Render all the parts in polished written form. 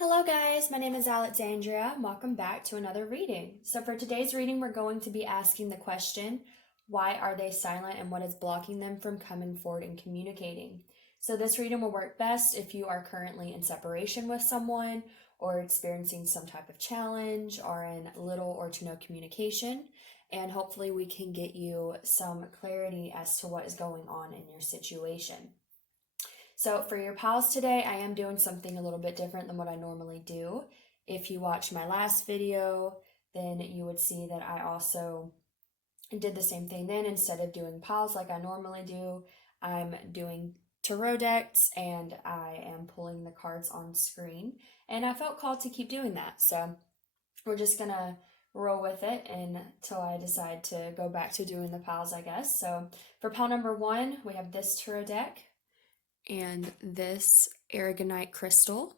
Hello guys, my name is Alexandria. Welcome back to another reading. So for today's reading, we're going to be asking the question, why are they silent and what is blocking them from coming forward and communicating? So this reading will work best if you are currently in separation with someone or experiencing some type of challenge or in little or to no communication. And hopefully we can get you some clarity as to what is going on in your situation. So for your pals today, I am doing something a little bit different than what I normally do. If you watched my last video, then you would see that I also did the same thing then. Instead of doing pals like I normally do, I'm doing tarot decks and I am pulling the cards on screen. And I felt called to keep doing that. So we're just going to roll with it until I decide to go back to doing the pals, I guess. So for pal number 1, we have this tarot deck and this aragonite crystal.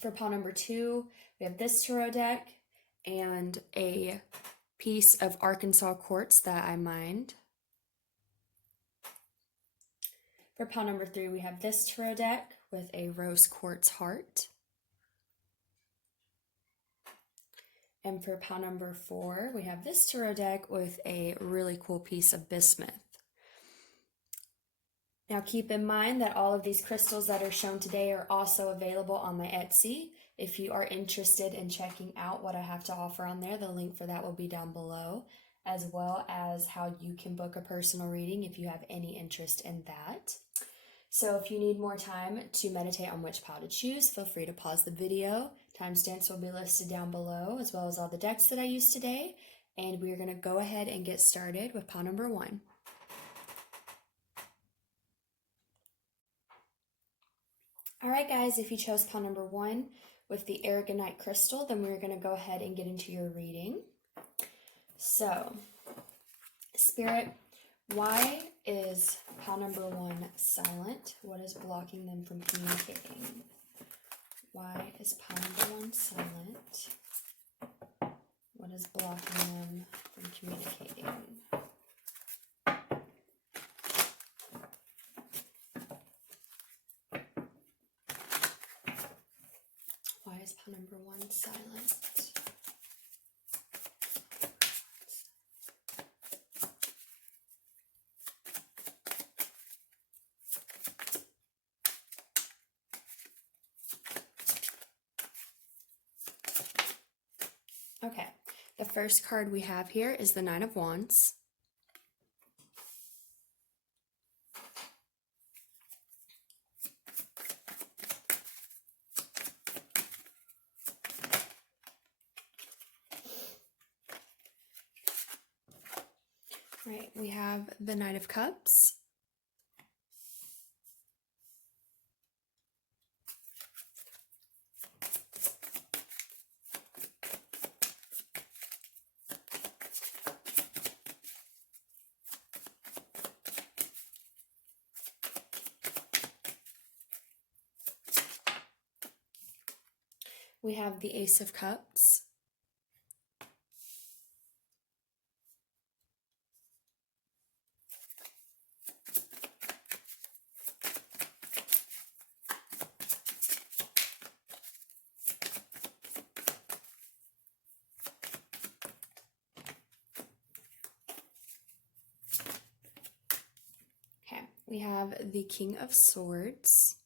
For pile number 2, we have this tarot deck and a piece of Arkansas quartz that I mined. For pile number 3, we have this tarot deck with a rose quartz heart. And for pile number 4, we have this tarot deck with a really cool piece of bismuth. Now keep in mind that all of these crystals that are shown today are also available on my Etsy. If you are interested in checking out what I have to offer on there, the link for that will be down below, as well as how you can book a personal reading if you have any interest in that. So if you need more time to meditate on which pile to choose, feel free to pause the video. Timestamps will be listed down below, as well as all the decks that I used today. And we are going to go ahead and get started with pile number 1. Alright guys, if you chose pile number 1 with the aragonite crystal, then we're going to go ahead and get into your reading. So, Spirit, why is pile number 1 silent? What is blocking them from communicating? Why is pile number 1 silent? What is blocking them from communicating? Why is pile number 1 silent? Okay, the first card we have here is the 9 of Wands. Right, we have the Knight of Cups. We have the Ace of Cups. Okay, we have the King of Swords.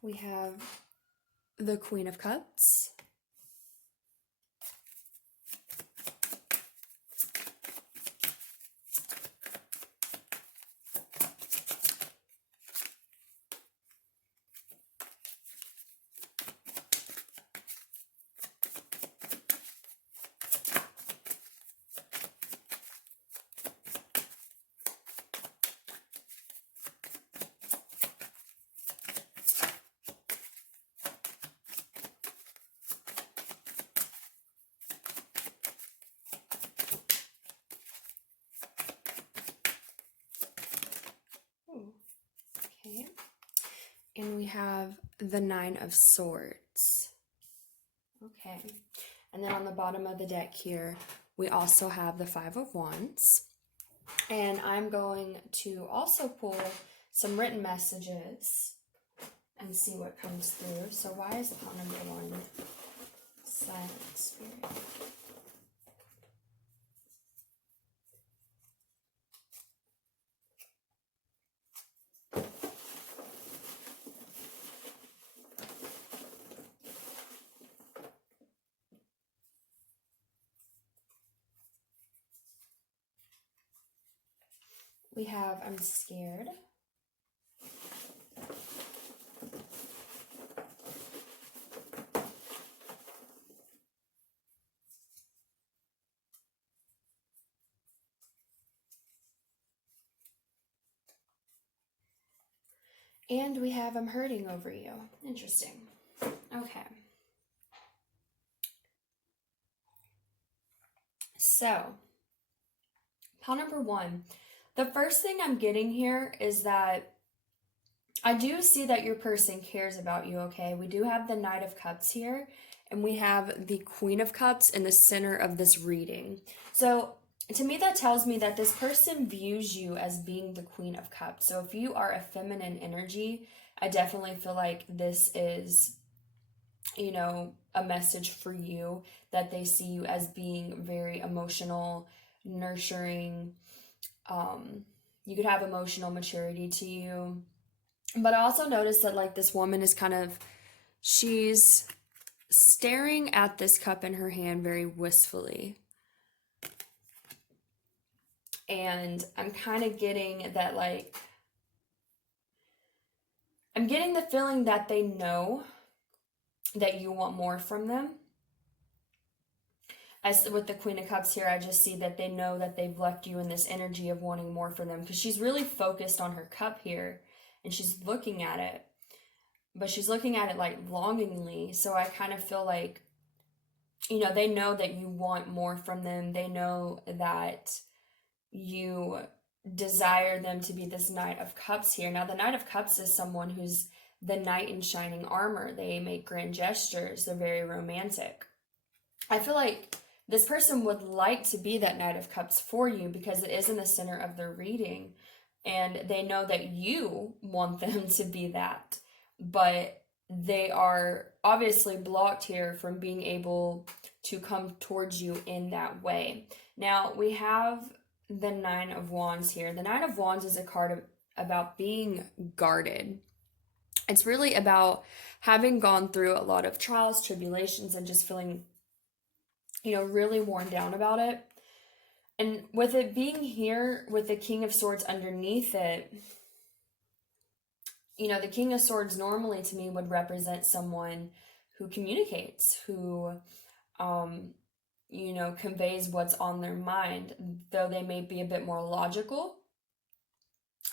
We have the Queen of Cups. Okay, and we have the 9 of Swords. Okay, And then on the bottom of the deck here, we also have the Five of Wands. And I'm going to also pull some written messages and see what comes through. So why is pot number 1 silent spirit? We have I'm scared. And we have I'm hurting over you. Interesting. Okay. So, pile number 1. The first thing I'm getting here is that I do see that your person cares about you, okay? We do have the Knight of Cups here, and we have the Queen of Cups in the center of this reading. So, to me, that tells me that this person views you as being the Queen of Cups. So if you are a feminine energy, I definitely feel like this is, a message for you, that they see you as being very emotional, nurturing. You could have emotional maturity to you. But I also noticed that, like, this woman is she's staring at this cup in her hand very wistfully. And I'm kind of getting that, like, I'm getting the feeling that they know that you want more from them. As with the Queen of Cups here, I just see that they know that they've left you in this energy of wanting more from them, because she's really focused on her cup here and she's looking at it, but she's looking at it like longingly. So I kind of feel like, they know that you want more from them. They know that you desire them to be this Knight of Cups here. Now, the Knight of Cups is someone who's the knight in shining armor. They make grand gestures. They're very romantic. I feel like this person would like to be that Knight of Cups for you, because it is in the center of their reading. And they know that you want them to be that. But they are obviously blocked here from being able to come towards you in that way. Now, we have the Nine of Wands here. The Nine of Wands is a card about being guarded. It's really about having gone through a lot of trials, tribulations, and just feeling, really worn down about it. And with it being here with the King of Swords underneath it, the King of Swords normally to me would represent someone who communicates, who conveys what's on their mind, though they may be a bit more logical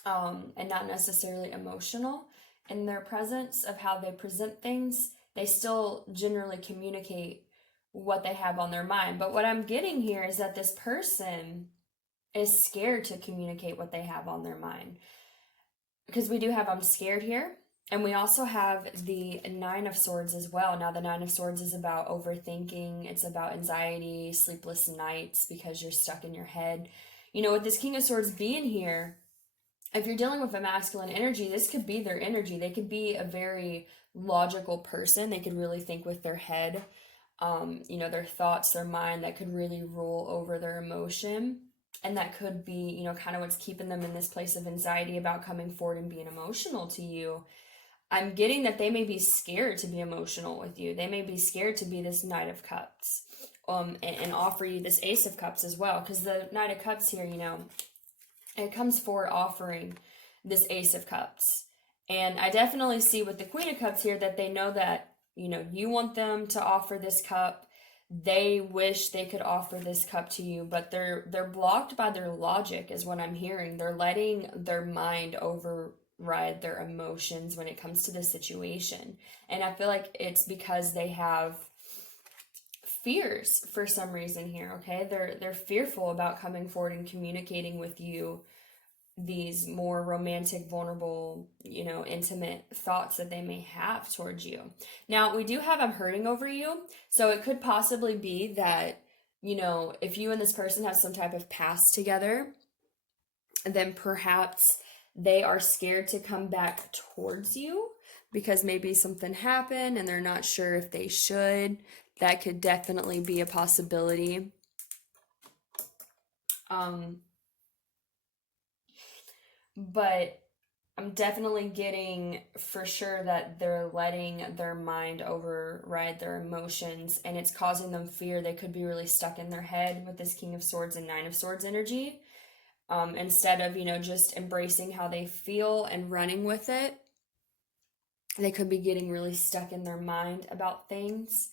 and not necessarily emotional in their presence of how they present things. They still generally communicate what they have on their mind. But what I'm getting here is that this person is scared to communicate what they have on their mind, because we do have I'm scared here. And we also have the Nine of Swords as well. Now, the Nine of Swords is about overthinking. It's about anxiety, sleepless nights, because you're stuck in your head. With this King of Swords being here, if you're dealing with a masculine energy, this could be their energy. They could be a very logical person. They could really think with their head, their thoughts, their mind, that could really rule over their emotion. And that could be, kind of what's keeping them in this place of anxiety about coming forward and being emotional to you. I'm getting that they may be scared to be emotional with you. They may be scared to be this Knight of Cups, and offer you this Ace of Cups as well. Because the Knight of Cups here, it comes forward offering this Ace of Cups. And I definitely see with the Queen of Cups here that they know that, you want them to offer this cup. They wish they could offer this cup to you, but they're blocked by their logic, is what I'm hearing. They're letting their mind override their emotions when it comes to this situation. And I feel like it's because they have fears for some reason here, okay? They're fearful about coming forward and communicating with you these more romantic, vulnerable, intimate thoughts that they may have towards you. Now, we do have I'm hurting over you. So it could possibly be that, if you and this person have some type of past together, then perhaps they are scared to come back towards you because maybe something happened and they're not sure if they should. That could definitely be a possibility. But I'm definitely getting for sure that they're letting their mind override their emotions, and it's causing them fear. They could be really stuck in their head with this King of Swords and Nine of Swords energy. Instead of, just embracing how they feel and running with it, they could be getting really stuck in their mind about things.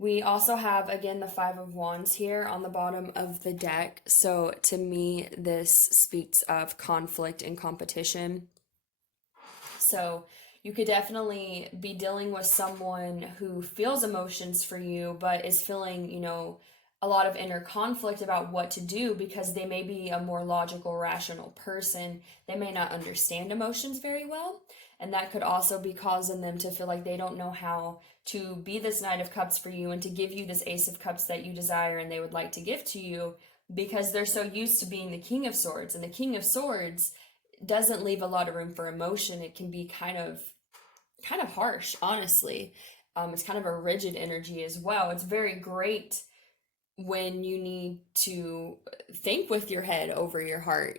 We also have, again, the Five of Wands here on the bottom of the deck. So to me, this speaks of conflict and competition. So you could definitely be dealing with someone who feels emotions for you, but is feeling, a lot of inner conflict about what to do because they may be a more logical, rational person. They may not understand emotions very well. And that could also be causing them to feel like they don't know how to be this Knight of Cups for you and to give you this Ace of Cups that you desire and they would like to give to you, because they're so used to being the King of Swords. And the King of Swords doesn't leave a lot of room for emotion. It can be kind of harsh, honestly. It's kind of a rigid energy as well. It's very great when you need to think with your head over your heart,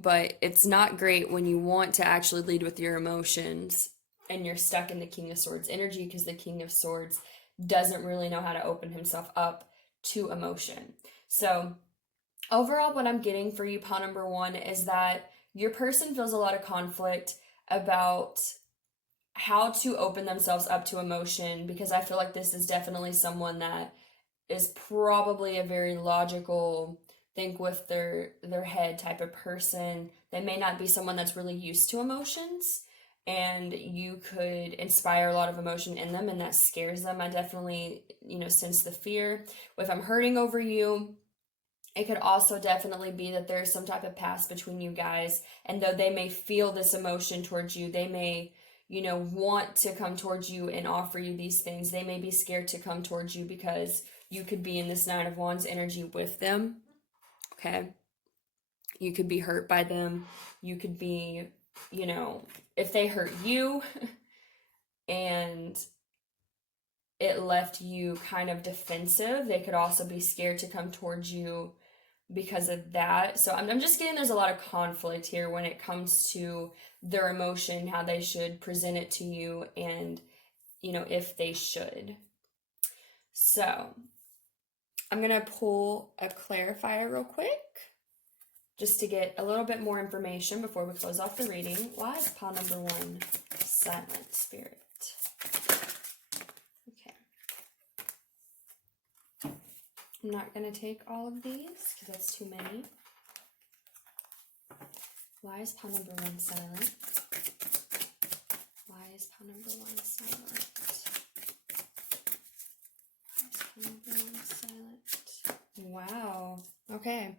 but it's not great when you want to actually lead with your emotions and you're stuck in the King of Swords energy, because the King of Swords doesn't really know how to open himself up to emotion. So overall, what I'm getting for you, pawn number one, is that your person feels a lot of conflict about how to open themselves up to emotion, because I feel like this is definitely someone that is probably a very logical, think with their head type of person. They may not be someone that's really used to emotions, and you could inspire a lot of emotion in them, and that scares them. I definitely, sense the fear. If I'm hurting over you, it could also definitely be that there's some type of past between you guys, and though they may feel this emotion towards you, they may want to come towards you and offer you these things. They may be scared to come towards you because you could be in this Nine of Wands energy with them, okay? You could be hurt by them. You could be, if they hurt you and it left you kind of defensive, they could also be scared to come towards you because of that. So I'm just getting there's a lot of conflict here when it comes to their emotion, how they should present it to you, and, if they should. So I'm going to pull a clarifier real quick just to get a little bit more information before we close off the reading. Why is pawn number one silent, Spirit? Okay. I'm not going to take all of these because that's too many. Why is pawn number one silent? Why is pawn number one silent? Why is pawn number one silent? Wow. Okay.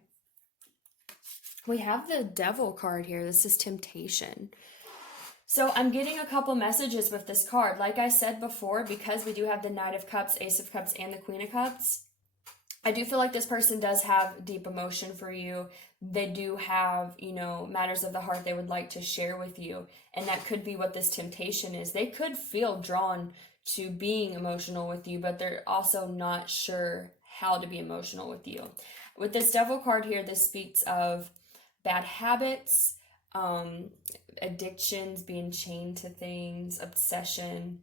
We have the Devil card here. This is temptation. So I'm getting a couple messages with this card. Like I said before, because we do have the Knight of Cups, Ace of Cups, and the Queen of Cups, I do feel like this person does have deep emotion for you. They do have, matters of the heart they would like to share with you. And that could be what this temptation is. They could feel drawn to being emotional with you, but they're also not sure how to be emotional with you. With this Devil card here, this speaks of bad habits, addictions, being chained to things, obsession.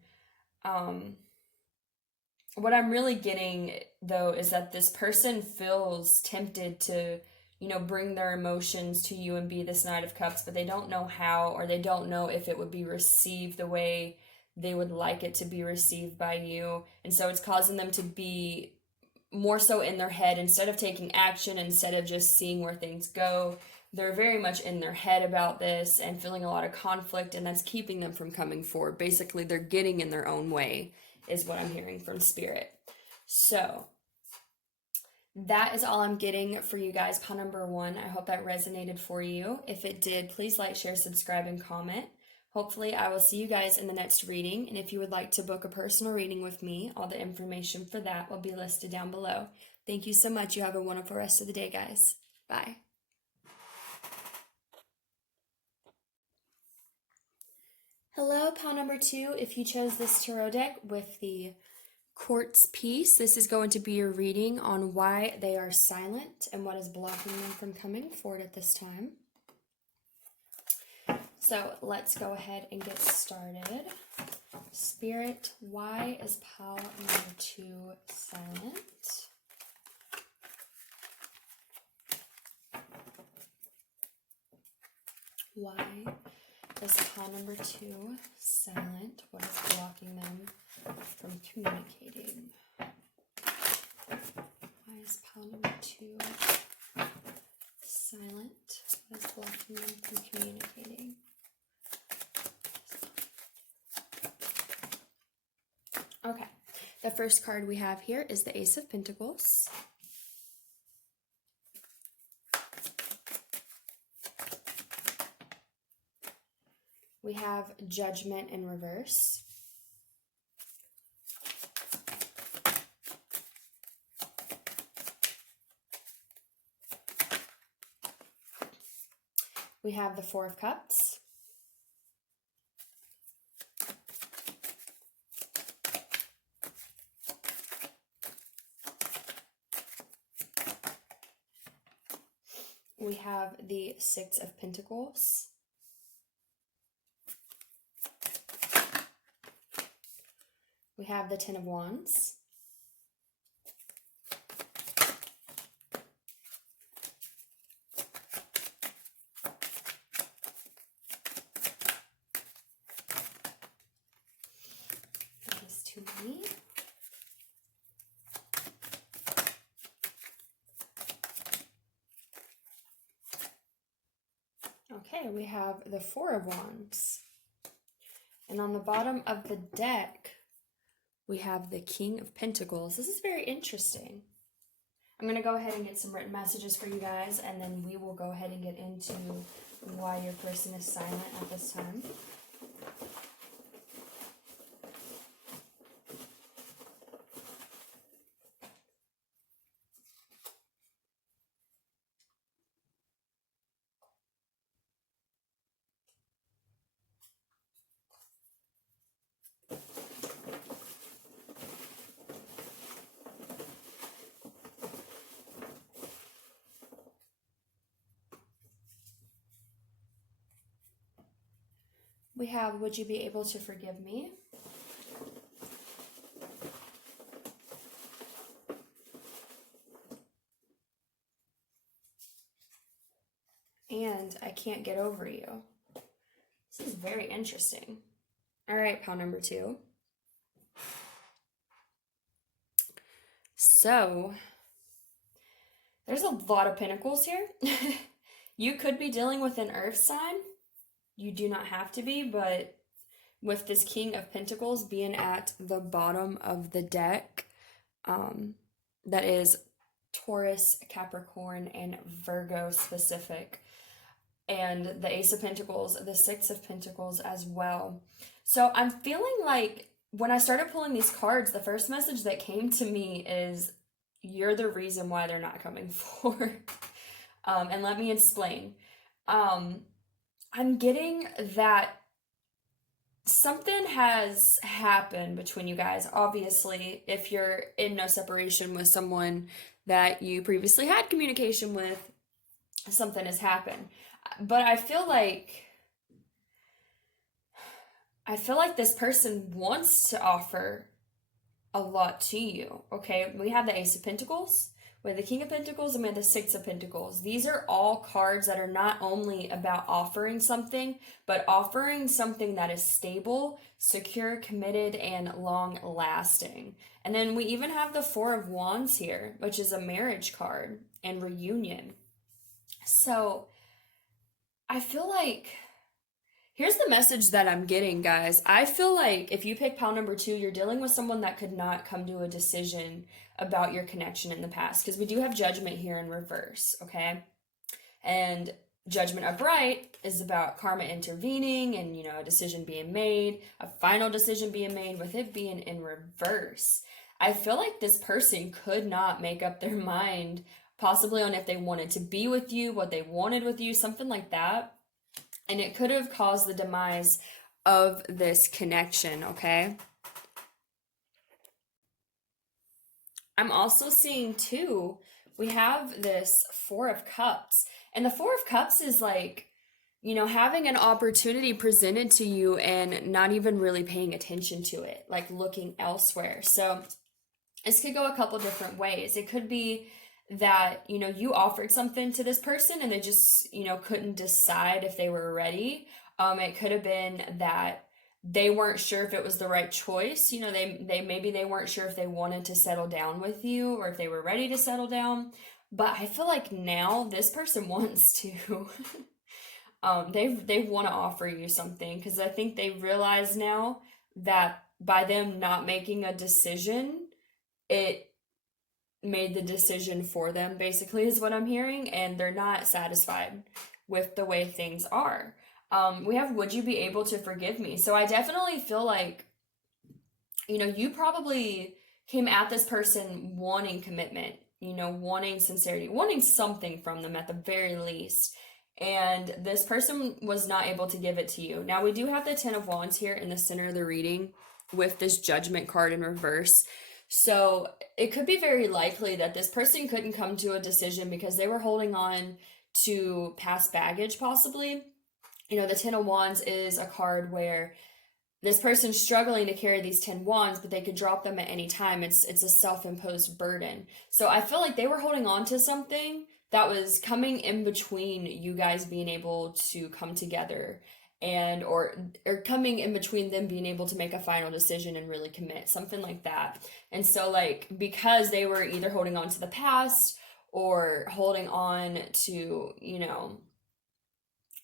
What I'm really getting, though, is that this person feels tempted to, bring their emotions to you and be this Knight of Cups, but they don't know how, or they don't know if it would be received the way they would like it to be received by you. And so it's causing them to be more so in their head instead of taking action, instead of just seeing where things go. They're very much in their head about this and feeling a lot of conflict, and that's keeping them from coming forward. Basically, they're getting in their own way, is what I'm hearing from Spirit. So that is all I'm getting for you guys. Pile number 1. I hope that resonated for you. If it did, please like, share, subscribe, and comment. Hopefully, I will see you guys in the next reading. And if you would like to book a personal reading with me, all the information for that will be listed down below. Thank you so much. You have a wonderful rest of the day, guys. Bye. Hello, pile number 2. If you chose this tarot deck with the quartz piece, this is going to be your reading on why they are silent and what is blocking them from coming forward at this time. So let's go ahead and get started. Spirit, why is pile number 2 silent? Why is pile number 2 silent? What is blocking them from communicating? Why is pile number 2 silent? What is blocking them from communicating? Okay, the first card we have here is the Ace of Pentacles. We have Judgment in reverse. We have the Four of Cups. We have the Six of Pentacles. We have the Ten of Wands. That is too many. Okay, we have the Four of Wands. And on the bottom of the deck, we have the King of Pentacles. This is very interesting. I'm going to go ahead and get some written messages for you guys, and then we will go ahead and get into why your person is silent at this time. We have, would you be able to forgive me? And I can't get over you. This is very interesting. All right, pile number 2. So, there's a lot of pentacles here. You could be dealing with an earth sign. You do not have to be, but with this King of Pentacles being at the bottom of the deck, that is Taurus, Capricorn, and Virgo specific. And the Ace of Pentacles, the Six of Pentacles as well. So I'm feeling like when I started pulling these cards, the first message that came to me is, you're the reason why they're not coming forward. And let me explain. I'm getting that something has happened between you guys. Obviously, if you're in no separation with someone that you previously had communication with, something has happened. But I feel like this person wants to offer a lot to you. Okay, we have the Ace of Pentacles, we have the King of Pentacles, and we have the Six of Pentacles. These are all cards that are not only about offering something, but offering something that is stable, secure, committed, and long-lasting. And then we even have the Four of Wands here, which is a marriage card and reunion. So I feel like, here's the message that I'm getting, guys. I feel like if you pick pile number 2, you're dealing with someone that could not come to a decision about your connection in the past, because we do have Judgment here in reverse, okay? And Judgment upright is about karma intervening and, a decision being made, a final decision being made, with it being in reverse. I feel like this person could not make up their mind, possibly on if they wanted to be with you, what they wanted with you, something like that. And it could have caused the demise of this connection, okay? I'm also seeing too, we have this Four of Cups. And the Four of Cups is like, having an opportunity presented to you and not even really paying attention to it, like looking elsewhere. So this could go a couple different ways. It could be that, you offered something to this person and they just, couldn't decide if they were ready. It could have been that they weren't sure if it was the right choice. Maybe they weren't sure if they wanted to settle down with you or if they were ready to settle down. But I feel like now this person wants to. They want to offer you something, because I think they realize now that by them not making a decision, it made the decision for them, basically, is what I'm hearing, and they're not satisfied with the way things are. We have, would you be able to forgive me? So I definitely feel like, you probably came at this person wanting commitment, wanting sincerity, wanting something from them at the very least. And this person was not able to give it to you. Now, we do have the Ten of Wands here in the center of the reading with this Judgment card in reverse. So it could be very likely that this person couldn't come to a decision because they were holding on to past baggage, possibly. The Ten of Wands is a card where this person's struggling to carry these 10 wands, but they could drop them at any time. It's a self-imposed burden. So I feel like they were holding on to something that was coming in between you guys being able to come together, and or coming in between them being able to make a final decision and really commit, something like that. And so, like, because they were either holding on to the past or holding on to,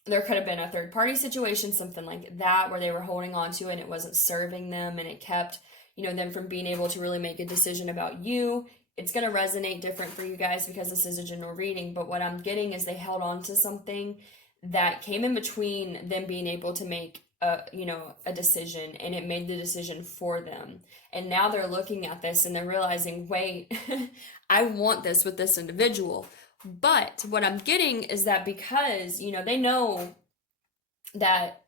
there could have been a third party situation, something like that, where they were holding on to it and it wasn't serving them, and it kept, them from being able to really make a decision about you. It's going to resonate different for you guys because this is a general reading, but what I'm getting is they held on to something that came in between them being able to make a decision, and it made the decision for them. And now they're looking at this and they're realizing, wait, I want this with this individual. But what I'm getting is that because, they know that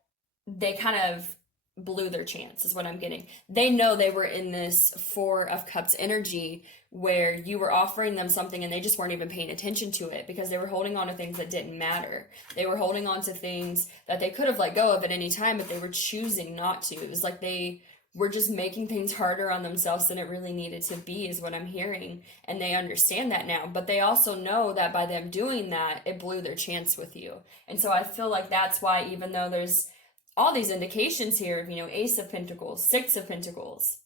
they kind of blew their chance, is what I'm getting. They know they were in this Four of Cups energy where you were offering them something and they just weren't even paying attention to it because they were holding on to things that didn't matter. They were holding on to things that they could have let go of at any time, but they were choosing not to. It was like they were just making things harder on themselves than it really needed to be, is what I'm hearing. And they understand that now, but they also know that by them doing that, it blew their chance with you. And so I feel like that's why, even though there's all these indications here of, Ace of Pentacles, Six of Pentacles,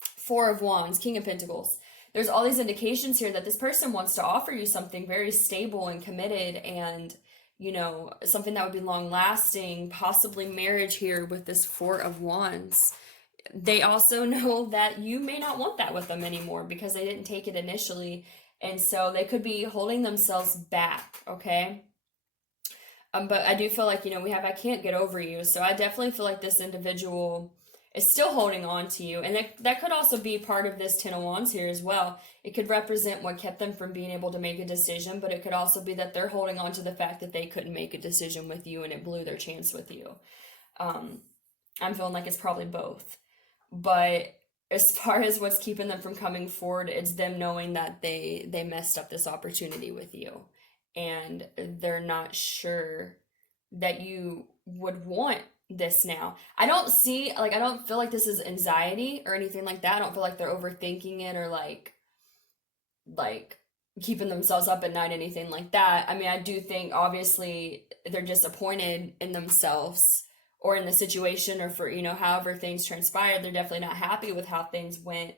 Four of Wands, King of Pentacles, there's all these indications here that this person wants to offer you something very stable and committed and, something that would be long lasting, possibly marriage here with this Four of Wands. They also know that you may not want that with them anymore because they didn't take it initially. And so they could be holding themselves back, okay? But I do feel like, we have I can't get over you. So I definitely feel like this individual is still holding on to you. And that could also be part of this Ten of Wands here as well. It could represent what kept them from being able to make a decision, but it could also be that they're holding on to the fact that they couldn't make a decision with you and it blew their chance with you. I'm feeling like it's probably both. But as far as what's keeping them from coming forward, it's them knowing that they messed up this opportunity with you. And they're not sure that you would want this now. I don't feel like this is anxiety or anything like that. I don't feel like they're overthinking it or like keeping themselves up at night, anything like that. I mean, I do think obviously they're disappointed in themselves or in the situation, or for, however things transpired. They're definitely not happy with how things went.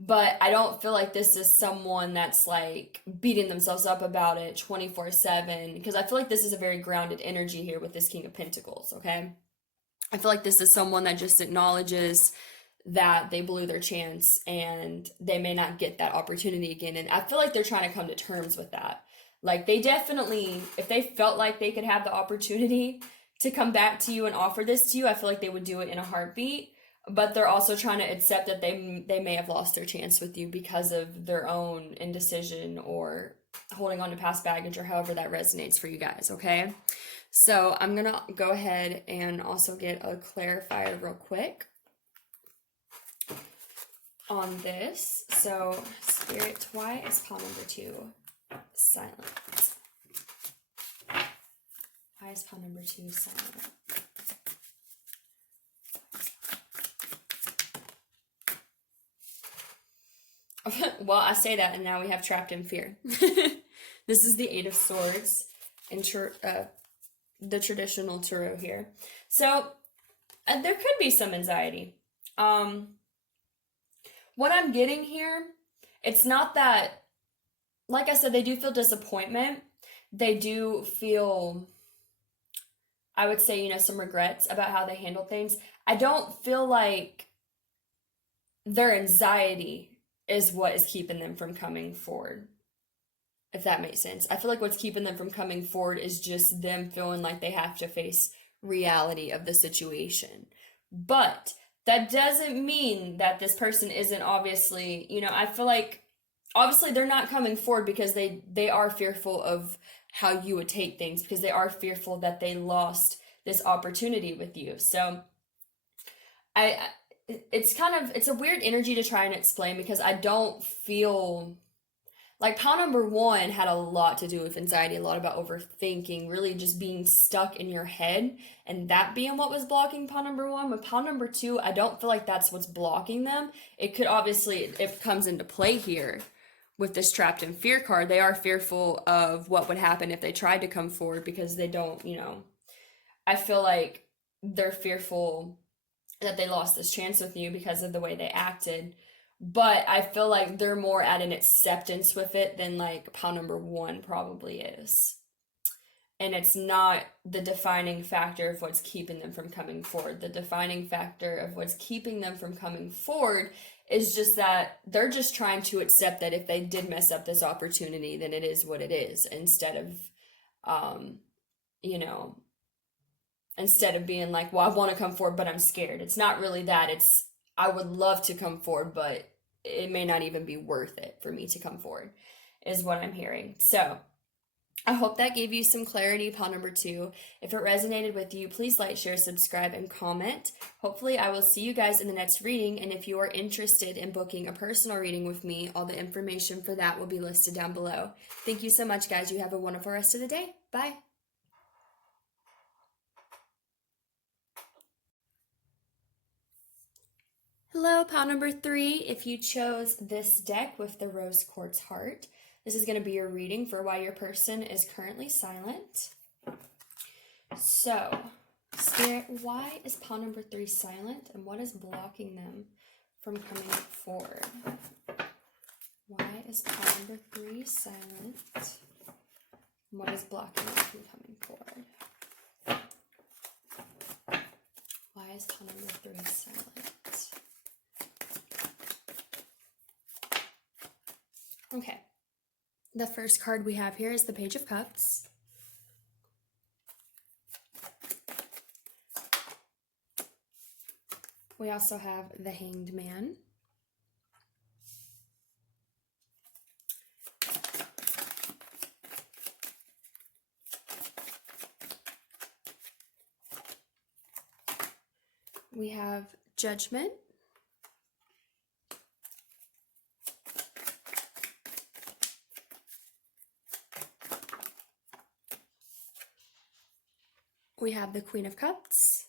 But I don't feel like this is someone that's like beating themselves up about it 24/7, because I feel like this is a very grounded energy here with this King of Pentacles, okay? I feel like this is someone that just acknowledges that they blew their chance and they may not get that opportunity again. And I feel like they're trying to come to terms with that. Like, they definitely, if they felt like they could have the opportunity to come back to you and offer this to you, I feel like they would do it in a heartbeat. But they're also trying to accept that they may have lost their chance with you because of their own indecision or holding on to past baggage, or however that resonates for you guys, okay? So I'm going to go ahead and also get a clarifier real quick on this. So, Spirit, why is pile number 2 silent? Why is pile number 2 silent? Well, I say that, and now we have trapped in fear. This is the 8 of Swords in the traditional tarot here. So, there could be some anxiety. What I'm getting here, it's not that, like I said, they do feel disappointment. They do feel, I would say, some regrets about how they handle things. I don't feel like their anxiety is what is keeping them from coming forward, if that makes sense. I feel like what's keeping them from coming forward is just them feeling like they have to face reality of the situation. But that doesn't mean that this person isn't obviously, I feel like obviously they're not coming forward because they are fearful of how you would take things, because they are fearful that they lost this opportunity with you. So it's a weird energy to try and explain, because I don't feel like pile number 1 had a lot to do with anxiety, a lot about overthinking, really just being stuck in your head, and that being what was blocking pile number 1. With pile number 2, I don't feel like that's what's blocking them. It could obviously, it comes into play here with this trapped in fear card. They are fearful of what would happen if they tried to come forward, because they don't, I feel like they're fearful that they lost this chance with you because of the way they acted. But I feel like they're more at an acceptance with it than like pile number 1 probably is. And it's not the defining factor of what's keeping them from coming forward. The defining factor of what's keeping them from coming forward is just that they're just trying to accept that if they did mess up this opportunity, then it is what it is, instead of, instead of being like, well, I want to come forward, but I'm scared. It's not really that. It's, I would love to come forward, but it may not even be worth it for me to come forward, is what I'm hearing. So I hope that gave you some clarity, pile number 2. If it resonated with you, please like, share, subscribe, and comment. Hopefully I will see you guys in the next reading. And if you are interested in booking a personal reading with me, all the information for that will be listed down below. Thank you so much, guys. You have a wonderful rest of the day. Bye. Hello, pile number 3. If you chose this deck with the rose quartz heart, this is going to be your reading for why your person is currently silent. So, Spirit, why is pile number 3 silent, and what is blocking them from coming forward? Why is pile number 3 silent, and what is blocking them from coming forward? Why is pile number 3 silent? Okay, the first card we have here is the Page of Cups. We also have the Hanged Man. We have Judgment. We have the Queen of Cups.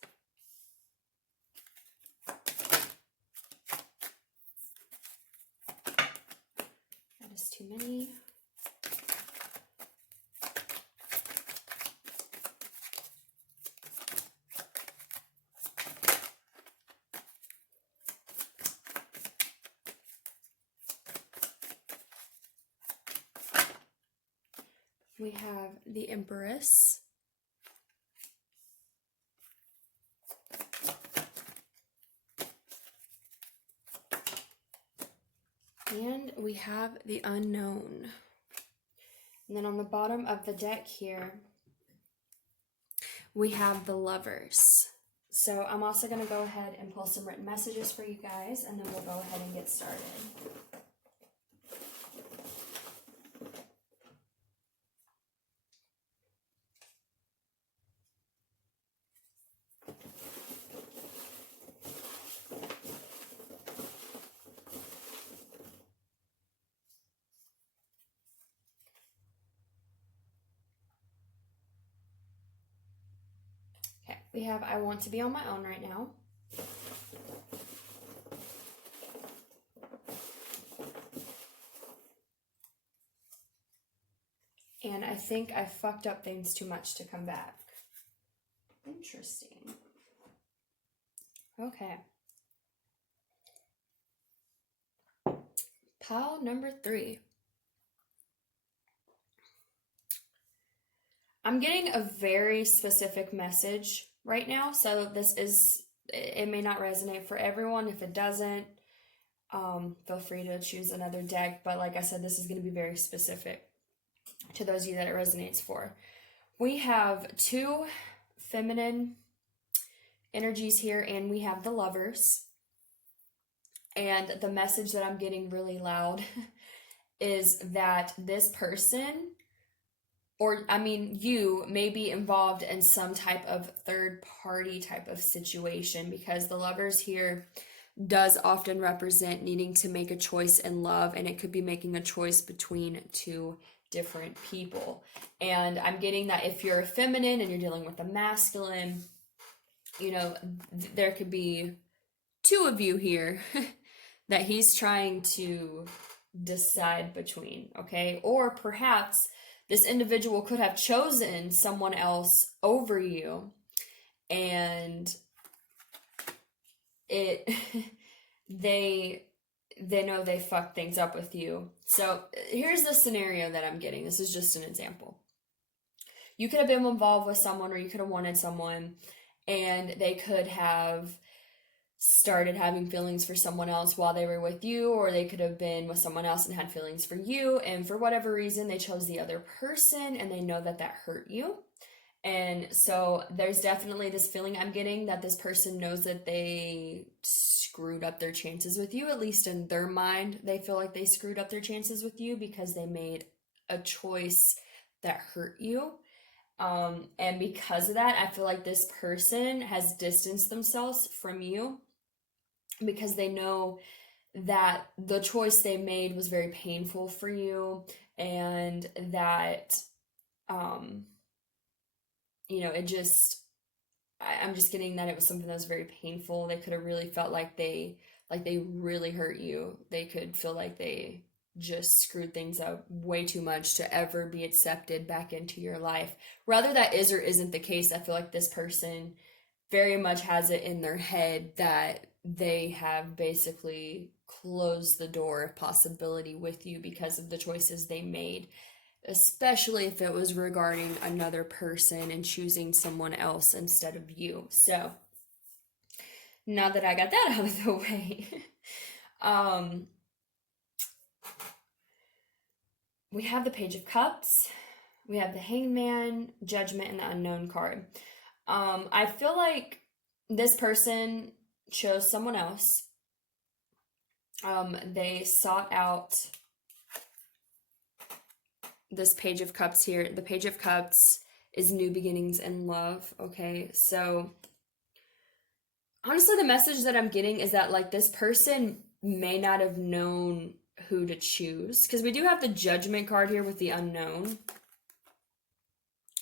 That is too many. We have the Empress. have the unknown. And then on the bottom of the deck here, we have the Lovers. So I'm also going to go ahead and pull some written messages for you guys, and then we'll go ahead and get started. Okay, we have I want to be on my own right now. And I think I fucked up things too much to come back. Interesting. Okay. Pile number 3. I'm getting a very specific message right now, so it may not resonate for everyone. If it doesn't, feel free to choose another deck, but like I said, this is going to be very specific to those of you that it resonates for. We have 2 feminine energies here, and we have the Lovers. And the message that I'm getting really loud is that this person, you may be involved in some type of third party type of situation, because the Lovers here does often represent needing to make a choice in love, and it could be making a choice between 2 different people. And I'm getting that if you're a feminine and you're dealing with a masculine, there could be 2 of you here that he's trying to decide between, okay? Or perhaps this individual could have chosen someone else over you, and they know they fucked things up with you. So here's the scenario that I'm getting. This is just an example. You could have been involved with someone, or you could have wanted someone, and they could have started having feelings for someone else while they were with you, or they could have been with someone else and had feelings for you, and for whatever reason they chose the other person, and they know that hurt you. And so there's definitely this feeling I'm getting that this person knows that they screwed up their chances with you. At least in their mind, they feel like they screwed up their chances with you because they made a choice that hurt you. And because of that, I feel like this person has distanced themselves from you because they know that the choice they made was very painful for you, and that, I'm just getting that it was something that was very painful. They could have really felt like they really hurt you. They could feel like they just screwed things up way too much to ever be accepted back into your life. Whether that is or isn't the case, I feel like this person very much has it in their head that they have basically closed the door of possibility with you because of the choices they made, especially if it was regarding another person and choosing someone else instead of you. So now that I got that out of the way, we have the Page of Cups, we have the Hangman, Judgment, and the Unknown card. I feel like this person chose someone else. They sought out this Page of Cups here. The Page of Cups is new beginnings in love, okay? So honestly, the message that I'm getting is that, like, this person may not have known who to choose, because we do have the Judgment card here with the Unknown,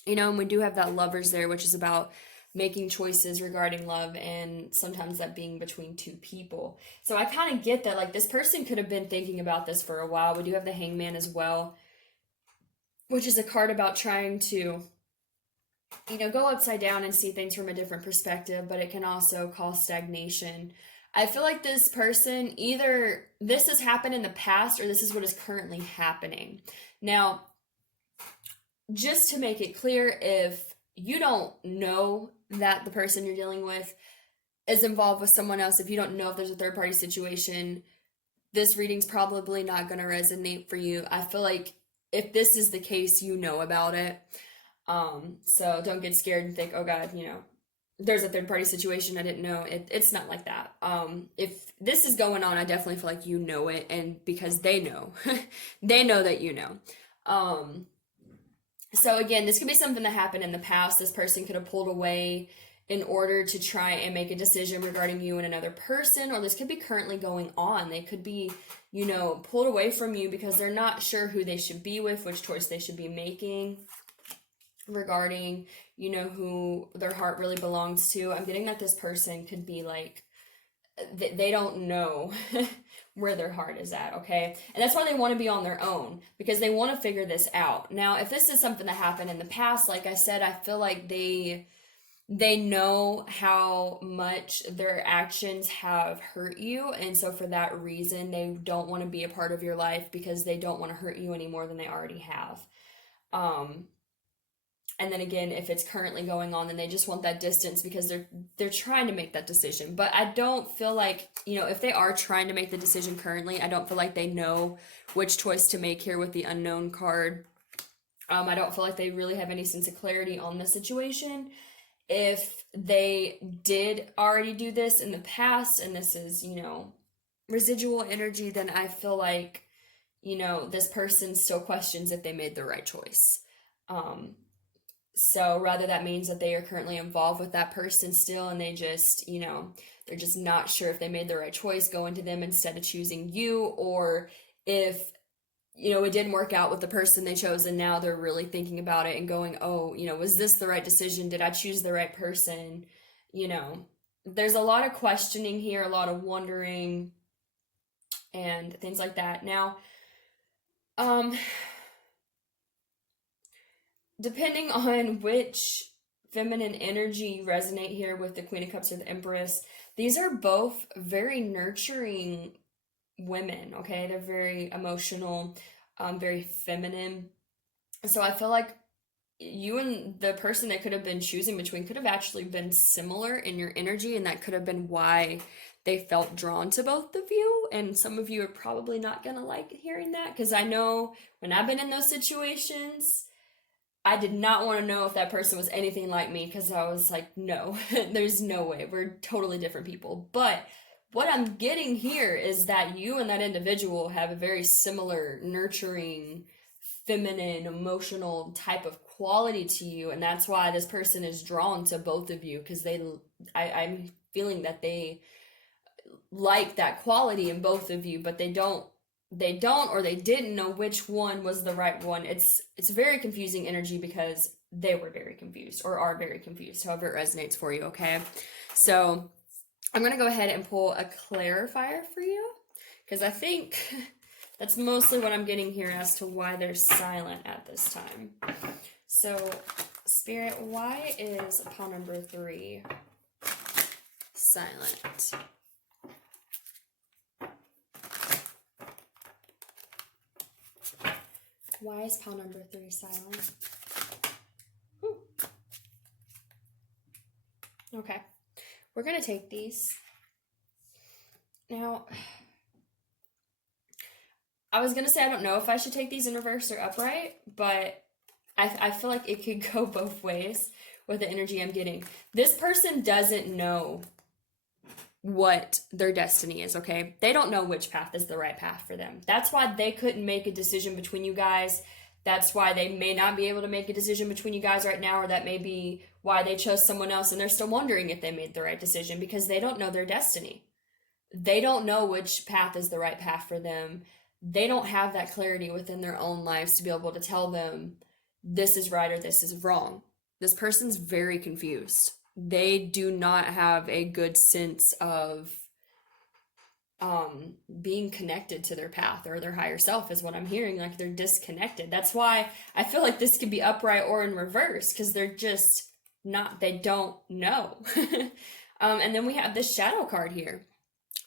and we do have that Lovers there, which is about making choices regarding love, and sometimes that being between 2 people. So I kind of get that, like, this person could have been thinking about this for a while. We do have the Hangman as well, which is a card about trying to, go upside down and see things from a different perspective, but it can also cause stagnation. I feel like this person, either this has happened in the past or this is what is currently happening. Now, just to make it clear, if you don't know that the person you're dealing with is involved with someone else, if you don't know if there's a third party situation, this reading's probably not going to resonate for you. I feel like if this is the case, you know about it. So don't get scared and think, oh God, there's a third party situation I didn't know. It's not like that. If this is going on, I definitely feel like you know it, and because they know, they know that you know. So again, this could be something that happened in the past. This person could have pulled away in order to try and make a decision regarding you and another person, or this could be currently going on. They could be, pulled away from you because they're not sure who they should be with, which choice they should be making regarding, who their heart really belongs to. I'm getting that this person could be like, they don't know where their heart is at, okay? And that's why they want to be on their own, because they want to figure this out. Now, if this is something that happened in the past, like I said, I feel like they know how much their actions have hurt you, and so for that reason, they don't want to be a part of your life because they don't want to hurt you any more than they already have. And then again, if it's currently going on, then they just want that distance because they're trying to make that decision. But I don't feel like, if they are trying to make the decision currently, I don't feel like they know which choice to make here with the unknown card. I don't feel like they really have any sense of clarity on the situation. If they did already do this in the past, and this is, residual energy, then I feel like, this person still questions if they made the right choice. So rather that means that they are currently involved with that person still, and they just, they're just not sure if they made the right choice going to them instead of choosing you, or if, it didn't work out with the person they chose, and now they're really thinking about it and going, oh, was this the right decision? Did I choose the right person? There's a lot of questioning here, a lot of wondering, and things like that. Now, depending on which feminine energy you resonate here with the Queen of Cups or the Empress, these are both very nurturing women, okay? They're very emotional, very feminine. So I feel like you and the person that could have been choosing between could have actually been similar in your energy, and that could have been why they felt drawn to both of you. And some of you are probably not going to like hearing that, because I know when I've been in those situations, I did not want to know if that person was anything like me, because I was like, no, there's no way. We're totally different people. But what I'm getting here is that you and that individual have a very similar, nurturing, feminine, emotional type of quality to you. And that's why this person is drawn to both of you, because I'm feeling that they like that quality in both of you, but they don't or they didn't know which one was the right one. It's very confusing energy because they were very confused, or are very confused, however it resonates for you, okay? So I'm going to go ahead and pull a clarifier for you, because I think that's mostly what I'm getting here as to why they're silent at this time. So, Spirit, why is pile number 3 silent? Why is pile number 3 silent? Whew. Okay. We're going to take these. Now, I was going to say I don't know if I should take these in reverse or upright, but I feel like it could go both ways with the energy I'm getting. This person doesn't know what their destiny is, okay? They don't know which path is the right path for them. That's why they couldn't make a decision between you guys. That's why they may not be able to make a decision between you guys right now, or that may be why they chose someone else and they're still wondering if they made the right decision, because they don't know their destiny. They don't know which path is the right path for them. They don't have that clarity within their own lives to be able to tell them this is right or this is wrong. This person's very confused. They do not have a good sense of being connected to their path or their higher self, is what I'm hearing. Like, they're disconnected. That's why I feel like this could be upright or in reverse, because they're just not, they don't know. And then we have this shadow card here.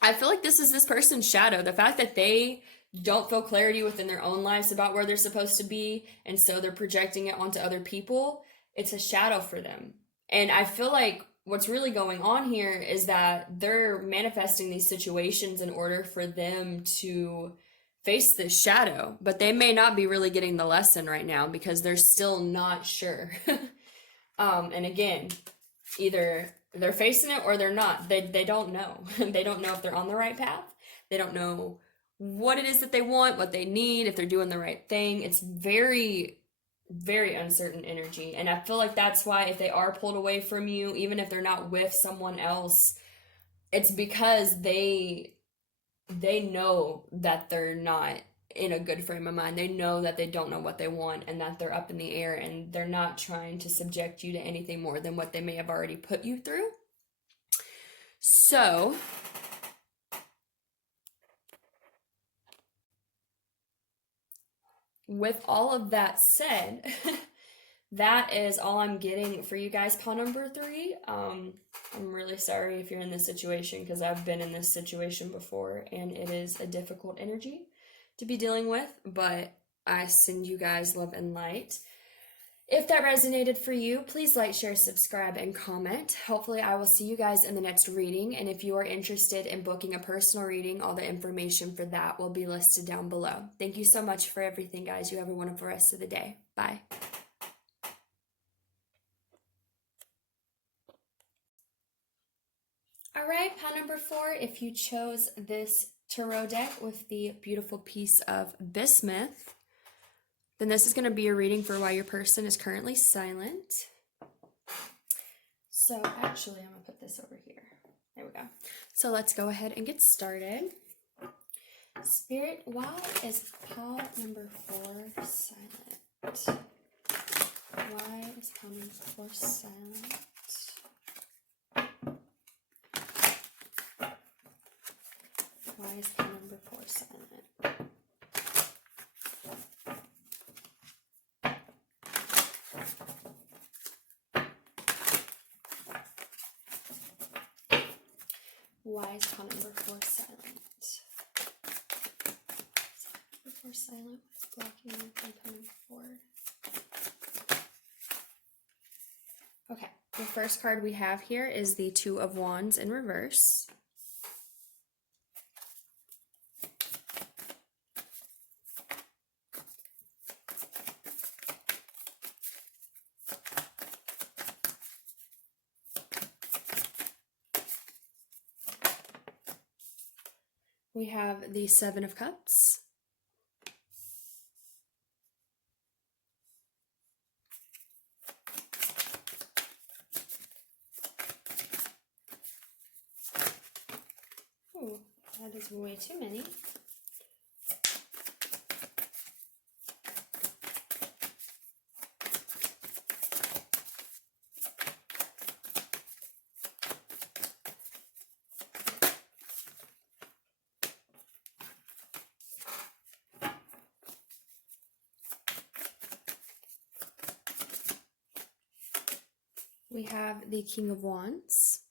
I feel like this is this person's shadow. The fact that they don't feel clarity within their own lives about where they're supposed to be, and so they're projecting it onto other people, it's a shadow for them. And I feel like what's really going on here is that they're manifesting these situations in order for them to face this shadow, but they may not be really getting the lesson right now because they're still not sure. And again, either they're facing it or they're not. They don't know. They don't know if they're on the right path. They don't know what it is that they want, what they need, if they're doing the right thing. It's very, very uncertain energy. And I feel like that's why if they are pulled away from you, even if they're not with someone else, it's because they know that they're not in a good frame of mind. They know that they don't know what they want and that they're up in the air, and they're not trying to subject you to anything more than what they may have already put you through. So with all of that said, that is all I'm getting for you guys, pile number 3. I'm really sorry if you're in this situation, because I've been in this situation before and it is a difficult energy to be dealing with, but I send you guys love and light. If that resonated for you, please like, share, subscribe, and comment. Hopefully I will see you guys in the next reading, and if you are interested in booking a personal reading, all the information for that will be listed down below. Thank you so much for everything, guys. You have a wonderful rest of the day. Bye. All right, pile number 4, if you chose this tarot deck with the beautiful piece of bismuth, then this is going to be a reading for why your person is currently silent. So actually, I'm going to put this over here. There we go. So let's go ahead and get started. Spirit, why is pile number 4 silent? Why is pile number 4 silent? Why is pile number 4 silent? Why is pile number 4 silent? Number 4 silent. What's blocking you from coming forward? Okay, the first card we have here is the 2 of Wands in reverse. We have the 7 of Cups. Ooh, that is way too many. We have the King of Wands.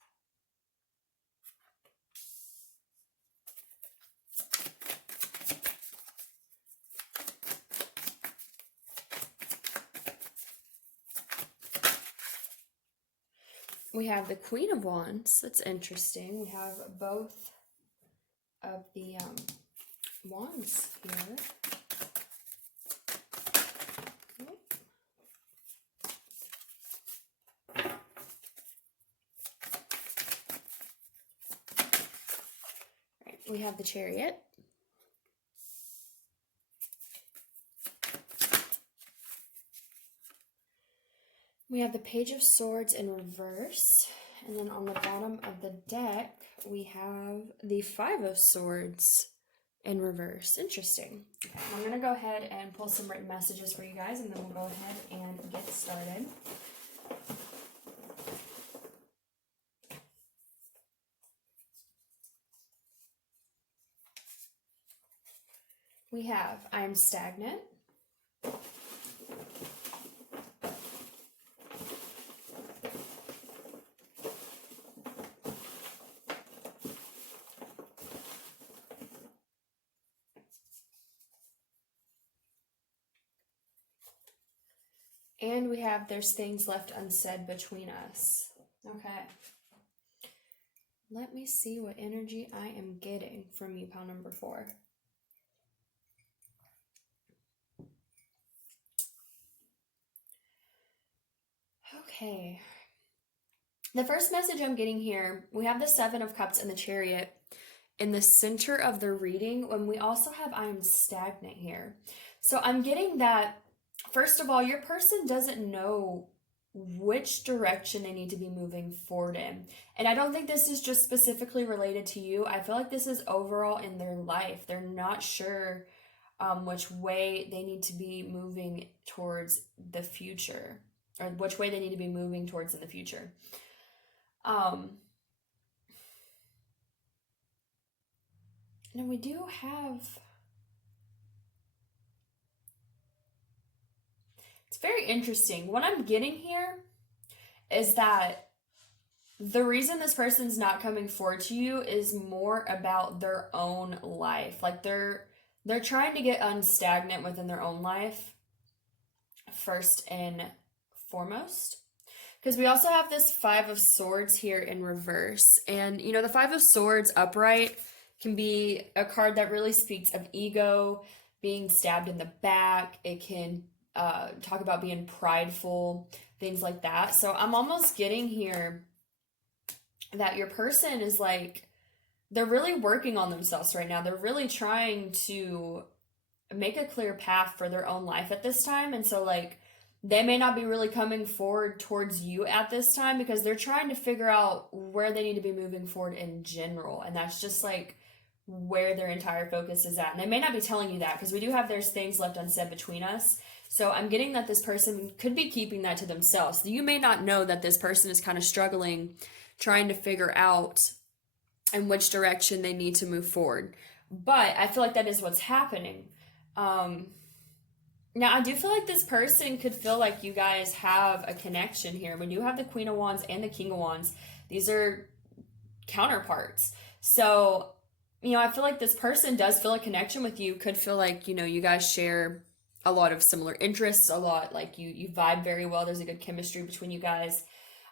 We have the Queen of Wands. That's interesting. We have both of the wands here. We have the Chariot. We have the Page of Swords in reverse. And then on the bottom of the deck, we have the 5 of Swords in reverse. Interesting. Okay, I'm going to go ahead and pull some written messages for you guys, and then we'll go ahead and get started. We have, I'm stagnant. And we have, there's things left unsaid between us. Okay. Let me see what energy I am getting from you, pile number 4. Okay. The first message I'm getting here, we have the 7 of Cups and the Chariot in the center of the reading, when we also have I am stagnant here. So I'm getting that, first of all, your person doesn't know which direction they need to be moving forward in. And I don't think this is just specifically related to you. I feel like this is overall in their life. They're not sure which way they need to be moving towards the future, or which way they need to be moving towards in the future. And we do have, it's very interesting. What I'm getting here is that the reason this person's not coming forward to you is more about their own life. Like they're trying to get unstagnant within their own life, first and foremost. Because we also have this 5 of Swords here in reverse. And, you know, the 5 of Swords upright can be a card that really speaks of ego, being stabbed in the back. It can talk about being prideful, things like that. So I'm almost getting here that your person is like, they're really working on themselves right now. They're really trying to make a clear path for their own life at this time. And so, like, they may not be really coming forward towards you at this time because they're trying to figure out where they need to be moving forward in general. And that's just like where their entire focus is at. And they may not be telling you that because we do have there's things left unsaid between us. So I'm getting that this person could be keeping that to themselves. You may not know that this person is kind of struggling, trying to figure out in which direction they need to move forward. But I feel like that is what's happening. Now, I do feel like this person could feel like you guys have a connection here. We do have the Queen of Wands and the King of Wands. These are counterparts. So, you know, I feel like this person does feel a connection with you, could feel like, you know, you guys share a lot of similar interests, a lot, like you vibe very well. There's a good chemistry between you guys.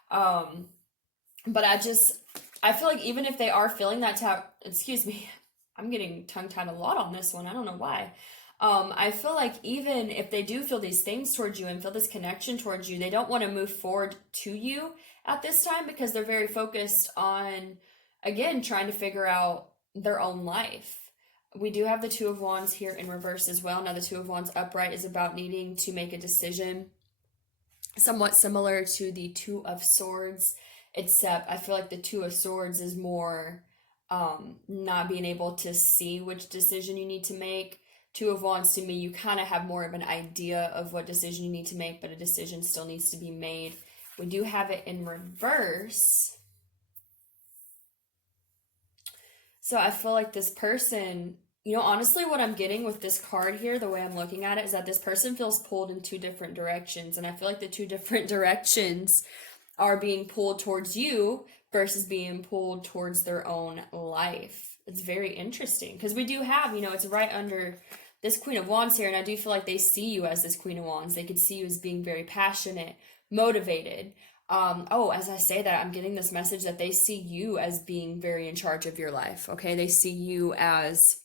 But I feel like even if they are feeling that excuse me, I'm getting tongue-tied a lot on this one. I don't know why. I feel like even if they do feel these things towards you and feel this connection towards you, they don't want to move forward to you at this time because they're very focused on, again, trying to figure out their own life. We do have the 2 of Wands here in reverse as well. Now, the 2 of Wands upright is about needing to make a decision, somewhat similar to the 2 of Swords, except I feel like the 2 of Swords is more not being able to see which decision you need to make. 2 of Wands, to me, you kind of have more of an idea of what decision you need to make, but a decision still needs to be made. We do have it in reverse. So I feel like this person, you know, honestly, what I'm getting with this card here, the way I'm looking at it, is that this person feels pulled in 2 different directions. And I feel like the 2 different directions are being pulled towards you versus being pulled towards their own life. It's very interesting because we do have, you know, it's right under this Queen of Wands here, and I do feel like they see you as this Queen of Wands. They could see you as being very passionate, motivated. As I say that, I'm getting this message that they see you as being very in charge of your life, okay? They see you as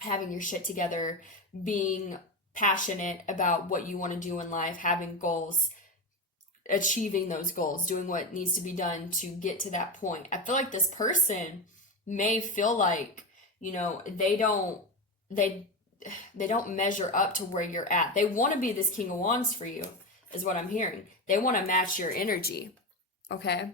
having your shit together, being passionate about what you want to do in life, having goals, achieving those goals, doing what needs to be done to get to that point. I feel like this person may feel like, you know, they don't measure up to where you're at. They want to be this King of Wands for you, is what I'm hearing. They want to match your energy, okay?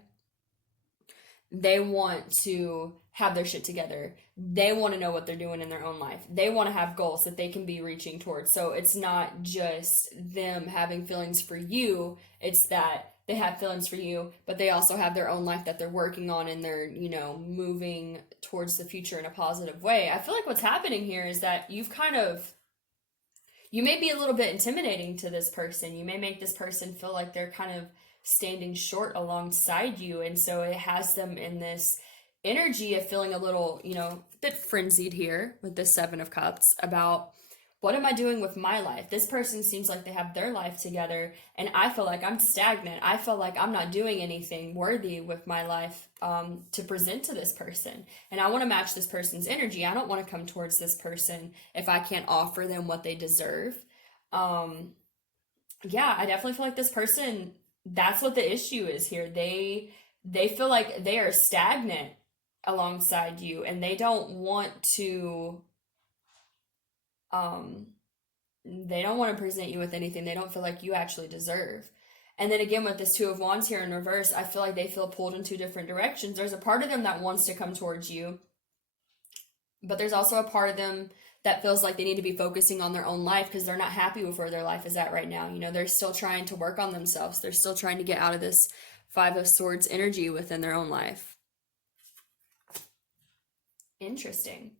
They want to have their shit together. They want to know what they're doing in their own life. They want to have goals that they can be reaching towards. So it's not just them having feelings for you. It's that they have feelings for you, but they also have their own life that they're working on, and they're, you know, moving towards the future in a positive way. I feel like what's happening here is that you may be a little bit intimidating to this person. You may make this person feel like they're kind of standing short alongside you. And so it has them in this energy of feeling a little, you know, a bit frenzied here with the 7 of Cups about what am I doing with my life? This person seems like they have their life together, and I feel like I'm stagnant. I feel like I'm not doing anything worthy with my life to present to this person. And I want to match this person's energy. I don't want to come towards this person if I can't offer them what they deserve. Yeah, I definitely feel like this person, that's what the issue is here. They feel like they are stagnant alongside you, and they don't want to present you with anything they don't feel like you actually deserve. And then again, with this Two of Wands here in reverse, I feel like they feel pulled in two different directions. There's a part of them that wants to come towards you, but there's also a part of them that feels like they need to be focusing on their own life because they're not happy with where their life is at right now. You know, they're still trying to work on themselves. They're still trying to get out of this Five of Swords energy within their own life. Interesting.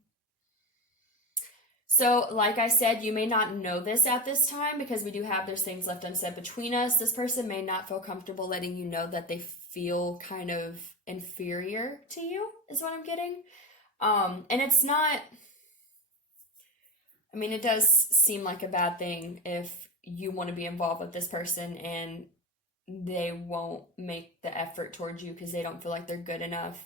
So, like I said, you may not know this at this time because we do have there's things left unsaid between us. This person may not feel comfortable letting you know that they feel kind of inferior to you, is what I'm getting. And it's not, I mean, it does seem like a bad thing if you want to be involved with this person and they won't make the effort towards you because they don't feel like they're good enough.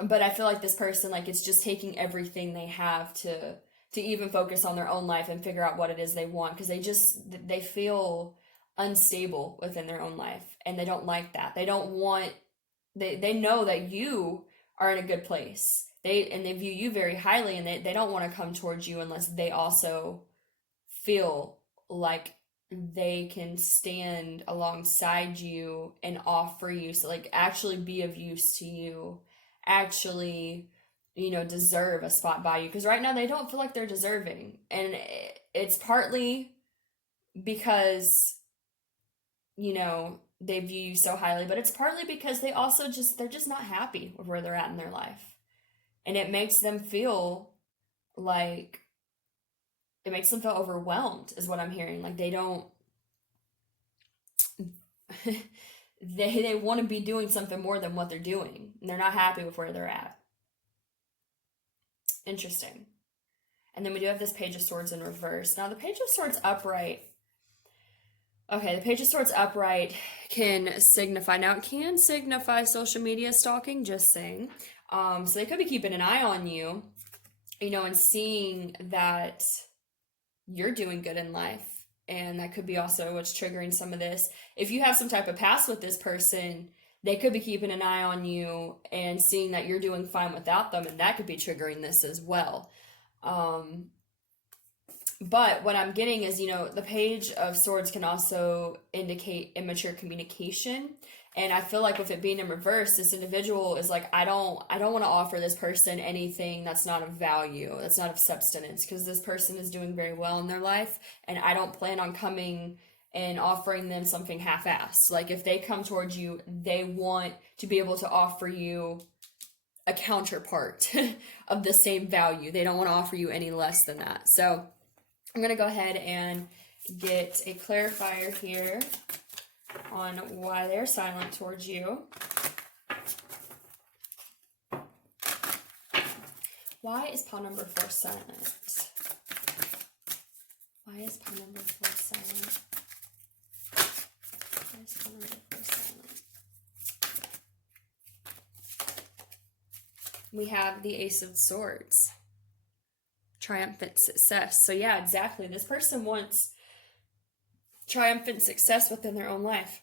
But I feel like this person, like, it's just taking everything they have to even focus on their own life and figure out what it is they want, because they feel unstable within their own life, and they don't like that. They don't want, they know that you are in a good place. They view you very highly, and they don't want to come towards you unless they also feel like they can stand alongside you and offer you, so like actually be of use to you, actually, you know, deserve a spot by you. Because right now they don't feel like they're deserving, and it's partly because, you know, they view you so highly, but it's partly because they also they're just not happy with where they're at in their life, and it makes them feel like, it makes them feel overwhelmed, is what I'm hearing. Like they don't they want to be doing something more than what they're doing, and they're not happy with where they're at. Interesting. And then we do have this Page of Swords in reverse. Now the Page of Swords upright, okay, the Page of Swords upright can signify, now it can signify social media stalking, just saying. So they could be keeping an eye on you, you know, and seeing that you're doing good in life. And that could be also what's triggering some of this. If you have some type of past with this person, they could be keeping an eye on you and seeing that you're doing fine without them, and that could be triggering this as well. But what I'm getting is, you know, the Page of Swords can also indicate immature communication. And I feel like with it being in reverse, this individual is like, I don't want to offer this person anything that's not of value, that's not of substance, because this person is doing very well in their life, and I don't plan on coming and offering them something half-assed. Like if they come towards you, they want to be able to offer you a counterpart of the same value. They don't want to offer you any less than that. So I'm going to go ahead and get a clarifier here on why they're silent towards you. Why is pile number 4 silent? Why is pile number 4 silent? Why is pile number 4 silent? We have the Ace of Swords. Triumphant success. So yeah, exactly. This person wants triumphant success within their own life.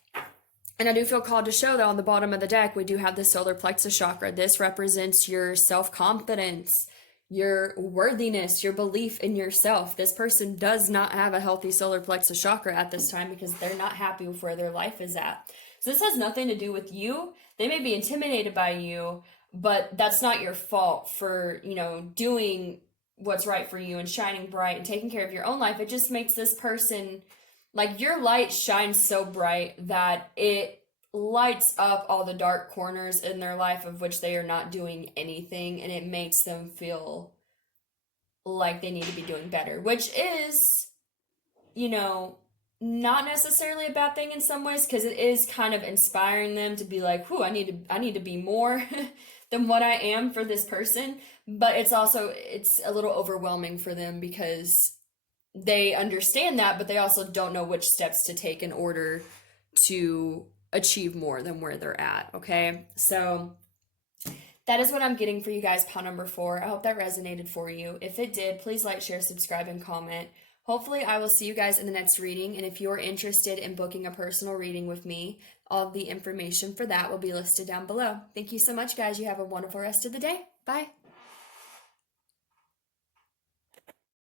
And I do feel called to show that on the bottom of the deck, we do have the solar plexus chakra. This represents your self-confidence, your worthiness, your belief in yourself. This person does not have a healthy solar plexus chakra at this time because they're not happy with where their life is at. So this has nothing to do with you. They may be intimidated by you, but that's not your fault for, you know, doing what's right for you and shining bright and taking care of your own life. It just makes this person, like, your light shines so bright that it lights up all the dark corners in their life of which they are not doing anything, and it makes them feel like they need to be doing better, which is, you know, not necessarily a bad thing in some ways, because it is kind of inspiring them to be like, whew, I need to be more than what I am for this person, but it's a little overwhelming for them because they understand that, but they also don't know which steps to take in order to achieve more than where they're at, okay? So that is what I'm getting for you guys, pile number 4. I hope that resonated for you. If it did, please like, share, subscribe, and comment. Hopefully, I will see you guys in the next reading, and if you're interested in booking a personal reading with me, all of the information for that will be listed down below. Thank you so much, guys. You have a wonderful rest of the day. Bye.